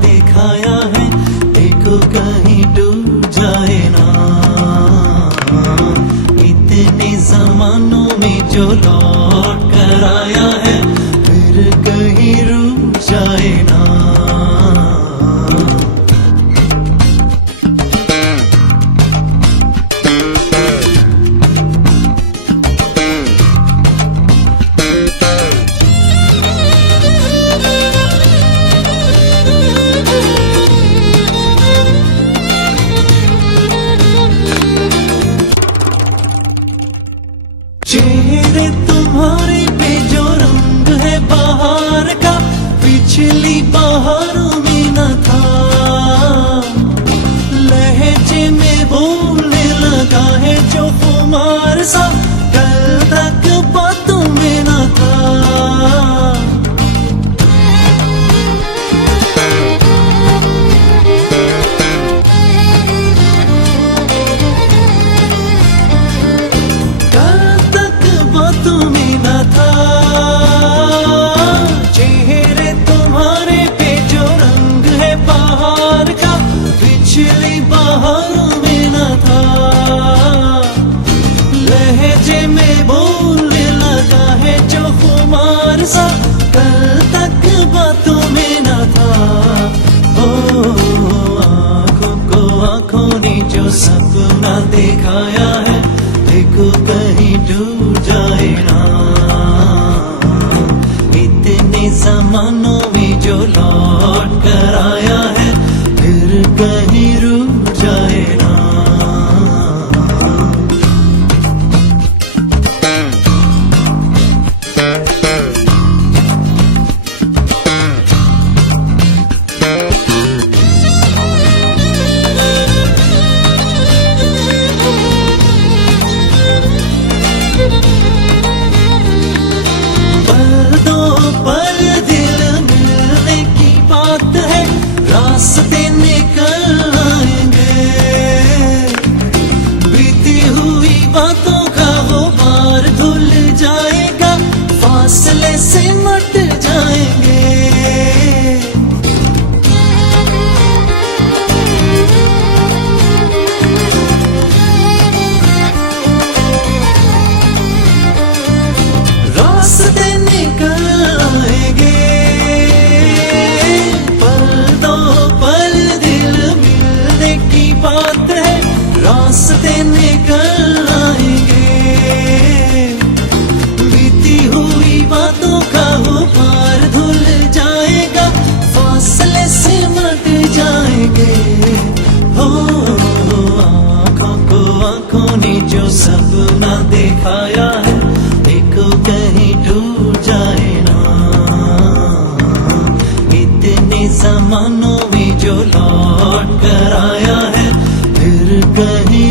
दिखाया है, देखो कहीं डूब जाए ना। इतने जमानों में जो लौट कर आया है, फिर कहीं रुक जाए ना। चेहरे तुम्हारे पे जो रंग है बाहर का, पिछली बहारों में न था। लहजे में बोलने लगा है जो खुमार सा, कल तक बातों में न था। चेहरे तुम्हारे पे जो रंग है बाहर का, पिछली बहारों में न था। लहजे में बोलने लगा है जो खुमार सा, कल तक बातों में न था। ओ आंखों को आंखों ने जो सपना दिखाया है, देखो कहीं डूब जाए ना। इतने जमानों में जो लौट कर आया है, फिर कहीं रुक जाए ना। पल दिल मिलने की बात है, रास्ते निकल आएंगे। बीती हुई बातों का गुबार धुल जाएगा, फासले से मट जाएंगे। रास्ते निकल आएंगे, पल दो पल दिल मिलने की बात है, रास्ते निकल आएंगे। बीती हुई बातों का गुबार धुल जाएगा, फासले से मट जाएंगे। हो आंखों को आंखों ने जो सपना दिखाया है, देखो कहीं डूब जाए ना। इतने जमानों में जो लौट कर आया है, फिर कहीं